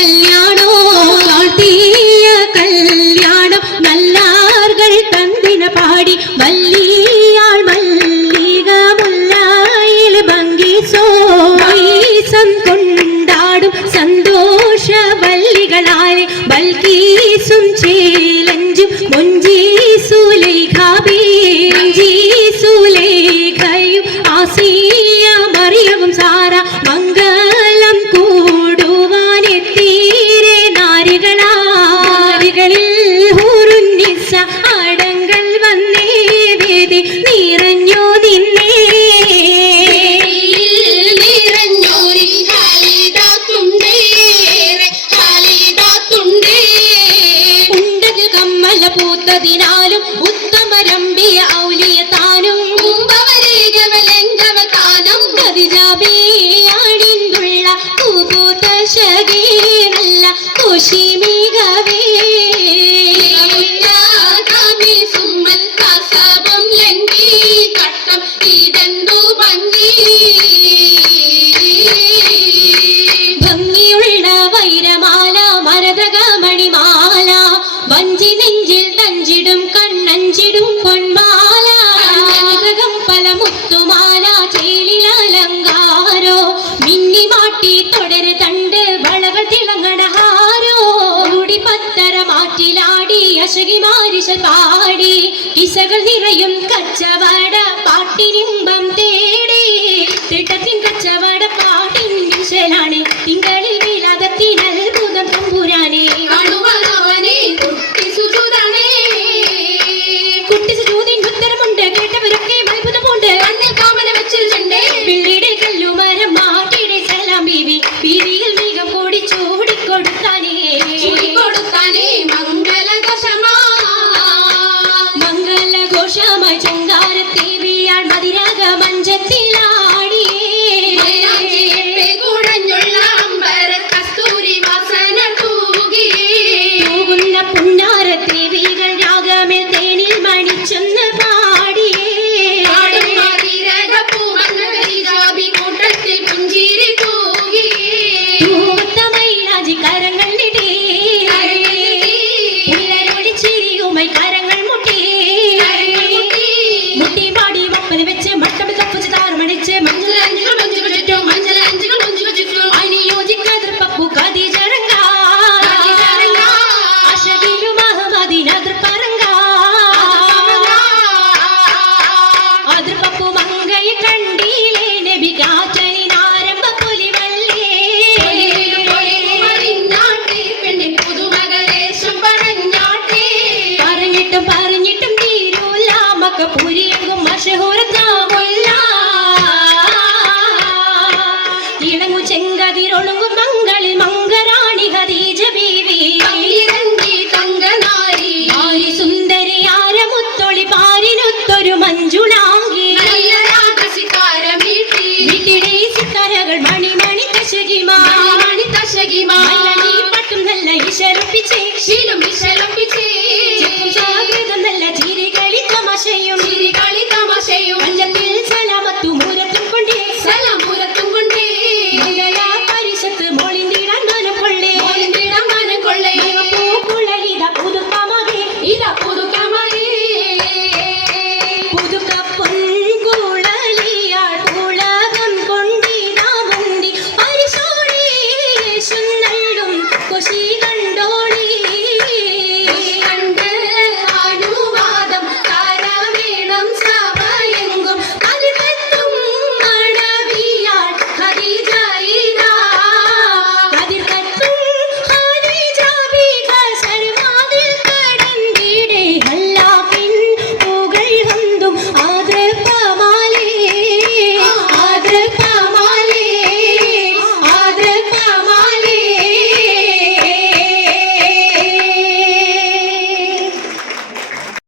கல்யாணம் தீய கல்யாணம் நல்லார்கள் தந்தின பாடி வல்லியாள் மல்லிக முல்லாயில் பங்கி சோசம் கொண்டாடும் சந்தோஷ வல்லிகளாலே பல்கீசும் சேலஞ்சும் மொஞ்சி சுலைகாபி മല പൂത്തതിനാലും ഉത്തമരമ്പിയ ഔലിയ താനും ിന്തുള്ള പൂപൂത്ത ശകീറല്ല കോശി കാറ്റിലാടി അശകിമാരിശ പാടി പിസകൾ നിറയും കച്ചവട പാട്ടിനിമ്പം തേടി. തിട്ടത്തിൻ കച്ചവട പാട്ടിൻ വിശലാണ് തിങ്കളിൽ വിലാതത്തിൻ അത്ഭുതം തമ്പുരാനെ. ഉത്തരമുണ്ട് കേട്ടവരൊക്കെ അത്ഭുതം കൊണ്ട് കണ്ണിൽ കാമന വെച്ചിട്ടുണ്ട്. പിള്ളീടെ കല്ലുമരം മാറ്റിയുടെ സലാം ബീവി. ഇനിയെങ്കും മഷഹൂരത്താ മുല്ല ഇണങ്ങു ചെങ്കതിരൊളുങ്ങും മംഗളി മംഗരാണി ഹദീജ ബീവി. തങ്കനാരി പാരിനൊത്തൊരു മണി